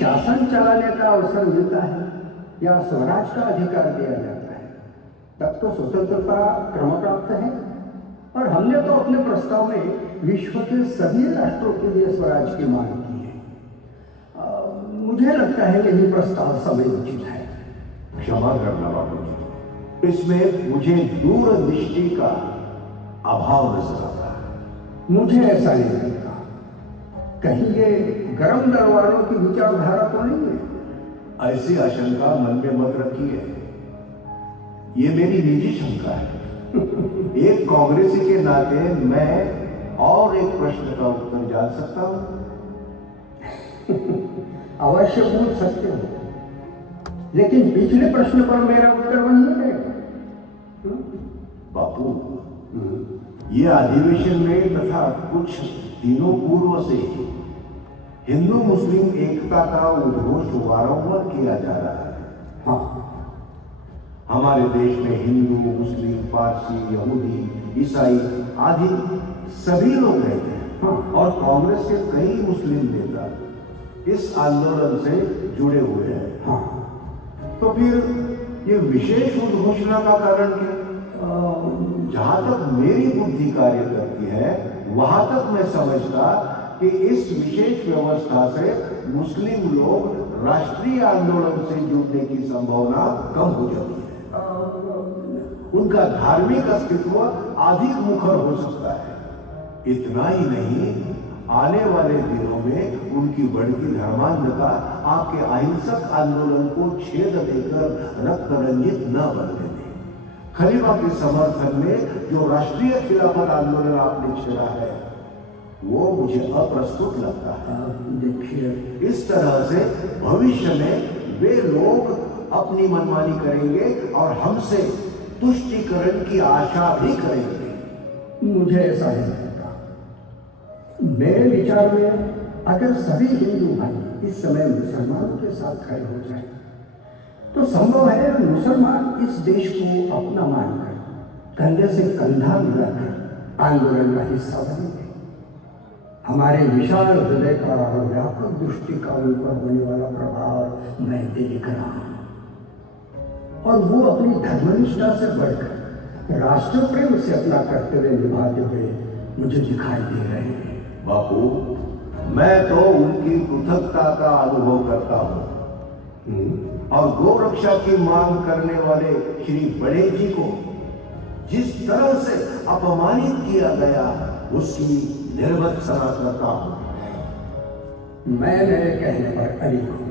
शासन चलाने का अवसर मिलता है या स्वराज का अधिकार दिया जाता है, तब तो स्वतंत्रता क्रमप्राप्त है। और हमने तो अपने प्रस्ताव में विश्व के सभी राष्ट्रों के लिए स्वराज की मांग की है। मुझे लगता है कि यही प्रस्ताव समयोचित है। क्षमा करना बाबूजी, इसमें मुझे दूरदृष्टि का अभाव नजर आता है। मुझे ऐसा नहीं लगता। कहीं ये गर्म दरबारों की विचारधारा तो नहीं है? ऐसी आशंका मन में मत रखिए, ये मेरी निजी शंका है। एक कांग्रेसी के नाते मैं और एक प्रश्न का उत्तर जान सकता हूं? अवश्य पूछ सकते हो, लेकिन पिछले प्रश्न पर मेरा उत्तर वही है। बापू, ये अधिवेशन में तथा कुछ दिनों पूर्व से हिंदू मुस्लिम एकता का उद्घोष बारंबार किया जा रहा है। हाँ, हमारे देश में हिंदू, मुस्लिम, पारसी, यहूदी, ईसाई आदि सभी लोग रहते हैं और कांग्रेस के कई मुस्लिम नेता इस आंदोलन से जुड़े हुए हैं। हाँ, तो फिर ये विशेष उद्घोषणा का कारण क्या? जहां तक मेरी बुद्धि कार्य करती है, वहां तक मैं समझता कि इस विशेष व्यवस्था से मुस्लिम लोग राष्ट्रीय आंदोलन से जुड़ने की संभावना कम हो जाती है। उनका धार्मिक अस्तित्व अधिक मुखर हो सकता है। इतना ही नहीं, आने वाले दिनों में उनकी बढ़ती धर्मांधता आपके अहिंसक आंदोलन को छेद देकर रक्त रंजित न बनने दे। खलीफा के समर्थन में जो राष्ट्रीय खिलाफत आंदोलन आपने छेड़ा है, वो मुझे अप्रस्तुत लगता है। देखिए, इस तरह से भविष्य में वे लोग अपनी मनमानी करेंगे और हमसे तुष्टीकरण की आशा भी करेंगे। मुझे ऐसा नहीं लगता। मेरे विचार में अगर सभी हिंदू भाई इस समय मुसलमानों के साथ खड़े हो जाए तो संभव है मुसलमान इस देश को अपना मानकर कंधे से कंधा मिलाकर आंदोलन का हिस्सा बनेंगे। हमारे विशाल हृदय का और व्यापक दृष्टि का उन पर होने वाला प्रभाव मैं देख रहा हूं, और वो अपनी धर्मनिष्ठा से बढ़कर राष्ट्र प्रेम से अपना कर्तव्य निभाते हुए मुझे दिखाई दे रहे हैं। बापू, मैं तो उनकी पृथकता का अनुभव करता हूं और गौ रक्षा की मांग करने वाले श्री बड़े जी को जिस तरह से अपमानित किया गया, उसकी निर्भत्सना करता हूं। मैं मेरे कहने पर अड़ी हूं,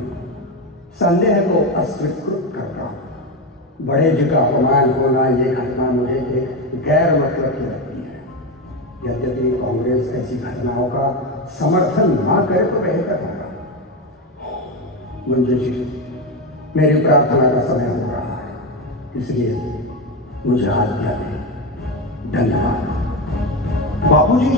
संदेह को अस्वीकृत करता हूं। बड़े जी का अपमान होना, ये घटना मुझे एक गैर मतलब की लगती है। यद्यपि कांग्रेस ऐसी घटनाओं का समर्थन ना करे तो बेहतर होगा। मुंजे जी, मेरी प्रार्थना का समय हो रहा है, इसलिए मुझे आज्ञा दें। धन्यवाद। बापूजी,